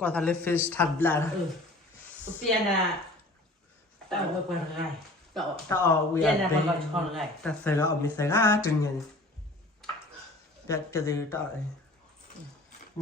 ก็ทะเลฟิชทัดแล้วเปลี่ยนอ่ะต่อไปไงต่อเวียนไปแต่เสร็จแล้วมีเสร็จก็จึงเงินแบบจะดูต่อ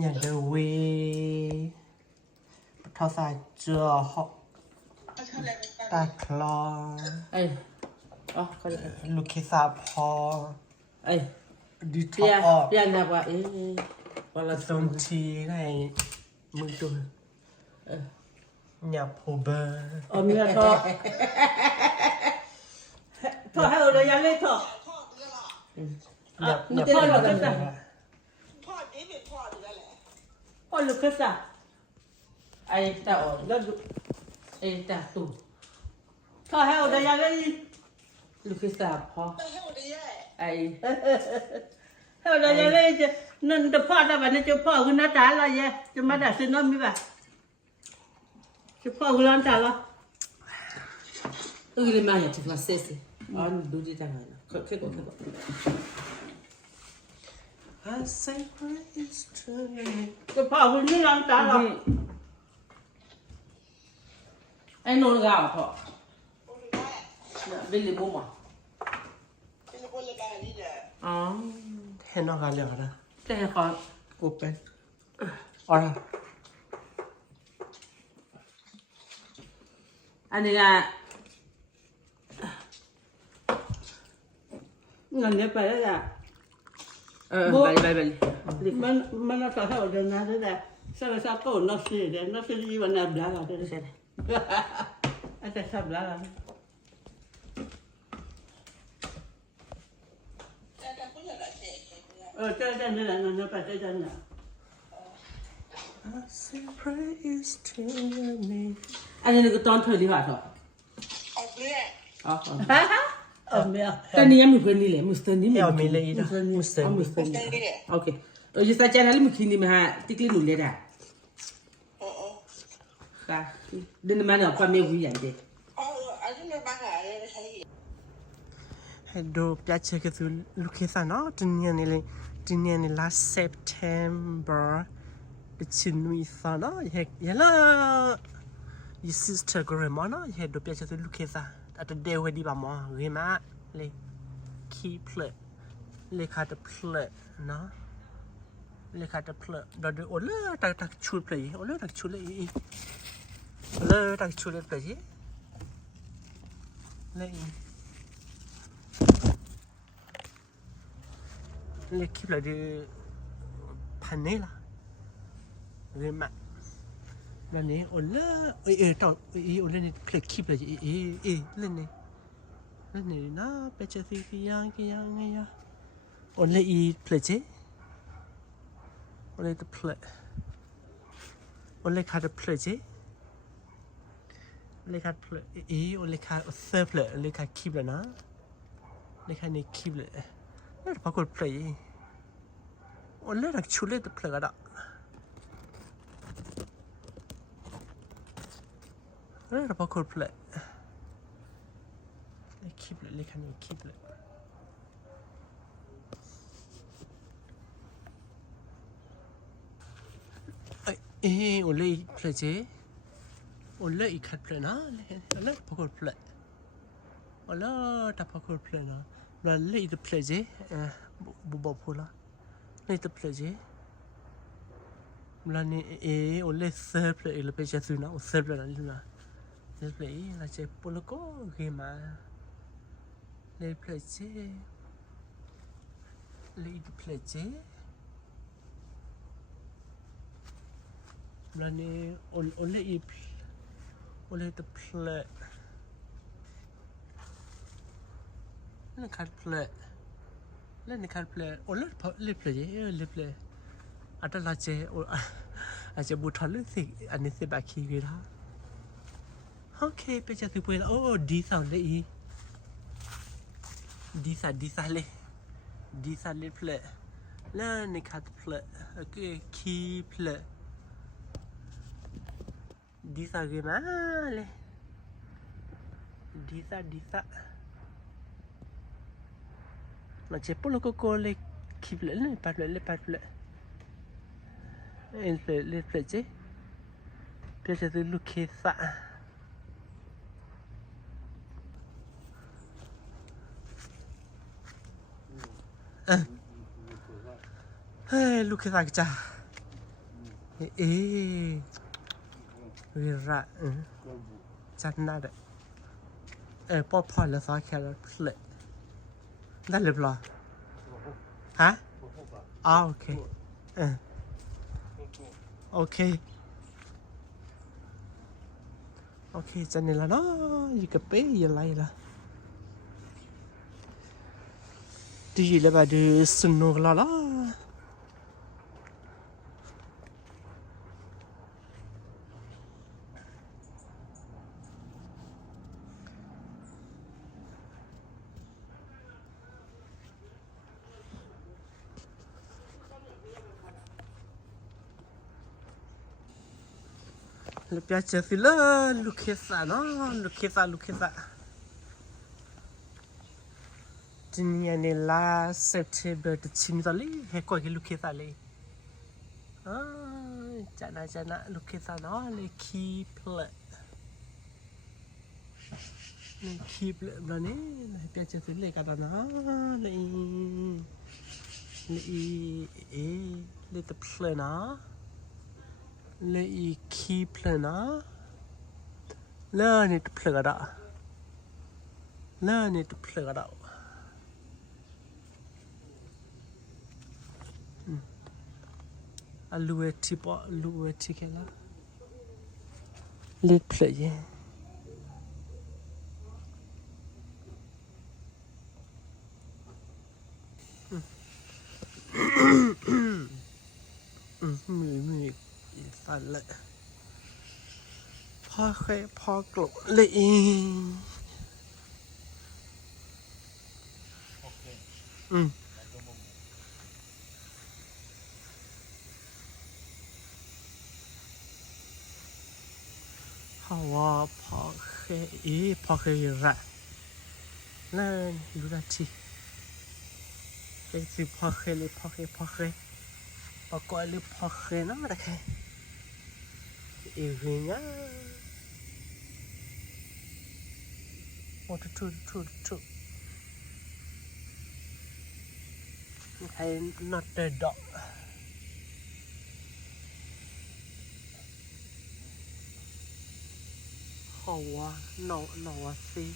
อย่างเดียววีเท่าใส่เจือหอกตาคลอลูกคิสาพอดีท็อกออกเปลี่ยนแบบว่าวันละสองทีไงมึงดูอย่าโผล่เบอร์มีอะไรต่อถอดให้เรายังเล่นถอดอย่าโผล่เบอร์ทอดนี่เป็นทอดอยู่แล้วแหละพอลูกกระสับไอ้ตาอ่อนแล้วไอ้ตาตุ่มถอดให้เรายังเล่นลูกกระสับพอไม่ให้หมดเลยไอ้ให้เรายังเล่นจะนั่นจะพ่อได้แบบนี้จะพ่อคุณน้าตาอะไรเนี่ยจะมาด่าซื้อน้ำมีป่ะจะพ่อคุณร้านตาละเลยมาเนี่ยถึงมาเสียสิอ๋อดูดีจังเลยนะแค่ก่อนจะพ่อคุณนี่ร้านตาละไอ้โน่นก็เอาพ่อเป็นลิบุมาเป็นคนละกันนี่แหละอ๋อเห็นนอกกันเลยนะแต่ขออุบไปอ๋ออันนี้ก็เงินเนี้ยไปแล้วจ้ะไปมันเราสาวเดินนะด้วยแต่สาวสาวก็นอสิเดี๋ยวนอสิยี่วันนั้นบลาแล้วด้วยใช่ไหมอาจจะสับลาแล้วเจ้าจันนี่แหละเงินไปเจ้าจันน่ะอันนี้ก็ตอนเธอดีกว่าเถอะเอาเพื่อแต่นี่ยังมีเพื่อนนี่แหละมุสลิมนี่มีเลยนะมุสลิมโอเคอยู่ซาจานาลิมุคินี่มาติกลินุเลยนะค่ะเดินมาเนี่ยความไม่หุ่นยันเด็กอันนี้มันบางอะไรไม่ใช่ให้ดูပြချက်ကသူလူခေစာနော်တနင်္ဂနွေလေးဒီနေ့နေ့ last September တချင်နွေစာနော်ရလာ your sister grandma နော်ဟဲ့ดูပြချက်သူလူခေစာအတတဲဝဲဒီပါမောရေမလေ key play လေခါတ play နော်လေခါတ play ဒါဒိုလေတက်ချူ play လေတက်ချူလေလေတက်ချူလေ play လေ l'équipe là de panel là les mains l'année on l'a attends on l'a l'équipe là l'année na pecha si yang ya on l'a play on l'a play on l'a card play les card play on l'a card serve les card keep là na les card keep làนี่พอคุณเพลย์วันแรกชุดเล่นเพลย์ก็ได้นี่พอคุณเพลย์คลิปเลยคันนี้คลิปเลยวันเล่เพลย์เจ้วันเล่อีกคันเพลย์นะวันเล่พอคุณเพลย์วันเล่แต่พอคุณเพลย์นะวันเล่อีกเพลย์เจ้บุบพูละนี่ตัวเพลย์มันนี่โอเล่เซิร์ฟเลยเราไปเจอสุนัขเซิร์ฟเลยนะลูกนะเซิร์ฟเลยเราเจอปุลโก้เกมาเลยเพลย์เลยตัวเพลย์มันนี่โอเล่อีโอเล่ตัวเพลย์นั่นคัดเพลย์เล่นในการเพลย์โอ้เล่นเพลย์เล่นเพลย์อันนั้นเราจะอาจจะบูทอนเรื่องสิ่งอันนี้สิบาคีกันนะโอเคไปจากที่พูดแล้วโอ้ดีสังเลยดีสังเลยเพลย์เล่นในการเพลย์โอเคคีเพลย์ดีสังกันมาเลยดีสังnon c'è poi le chi le parle le piace piace di lucchezza lucchezza già ra chắc nada poi la sa che la ple dalle bla hả ok ok ok cho nên là nó gì cái bé gì lại là đi là bà đưa xin nó là đó le piace filo lucchezza no lucchezza Ginia nella settembre di Cimzali e qua che lucchezza lì già lucchezza no le keep là ne le piace filo le cadana le the plena le i key plena learn it to plug it out alueti che la le play mi falleพอกลบเลยเพราะว่าพอเคยระนั่นรู้ละทีเป็นสิพอเคยเลยพอเคยประกอบเลยพอเคยนะอะไรแค่Evenya true I not the dog no see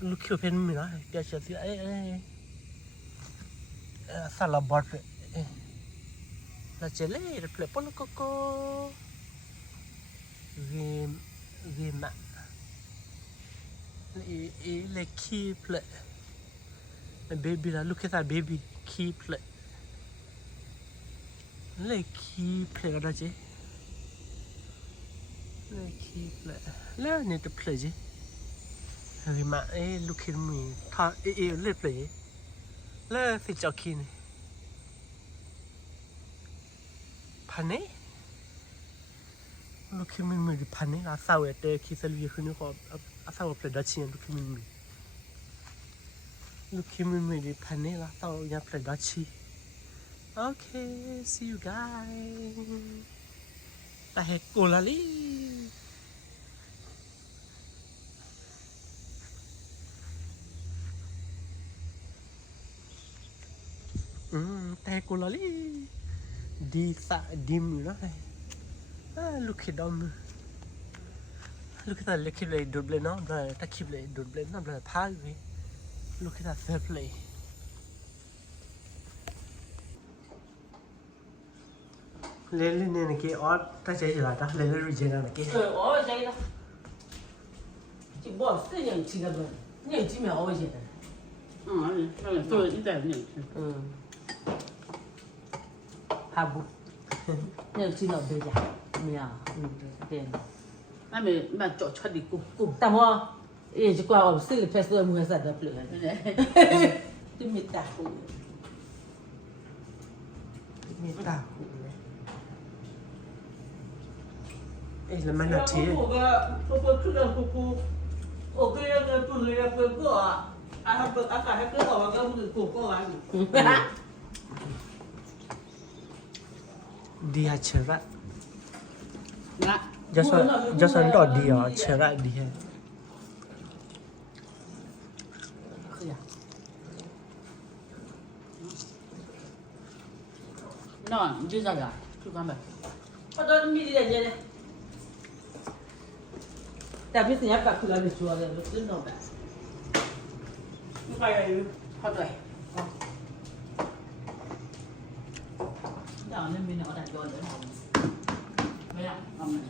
look you pen me na piace sì sala bot la cele il polo coco vi ma le keep baby la look at that baby keep le keep ga ce le keep le ne to play vì mà lúc khi mình thà lết lấy lết thì cho khi này pan ấy lúc khi mình đi pan ấy sao vậy để khi xử lý khi nó có sao phải đắt tiền lúc khi mình đi pan ấy là sao nhà phải đắt tiền okay see you guys ta hết cô là đi tay cô là đi xa dim nữa này lúc khi đó lúc khi ta lấy kịp lại đột lên nó rồi ta kịp lại đột lên nó rồi phá gì lúc khi ta xếp lại lên này cái ót ta chạy trở lại ta lên rồi chơi nào này kia chạy đó chỉ bỏ cái những chuyện đó những chuyện mà ôi vậy tôi đi làm những habu những chuyện nào bây giờ mía tiền mà chỗ cho đi cùng tao mua chỉ qua ở xí lịch festival mua sản phẩm lửa thì mình tao 哎，那蛮难吃。我吃的我跟那个不是也不够啊，还跟我跟不是过完。ดีอะเชื่อว่า นะ จะสอนดอดดีอ่ะเชื่อว่าดีฮะ คือนอนยืดจังอ่ะคือกันแบบก็ต้องมีดีเยอะเลยแต่พี่สิงห์แบบคือเราจะชัวร์เลยรู้นอนแบบไม่ไปพอด้วยอย่างนี้มีหน่อแต่โดนเลยไม่อยากทำเลย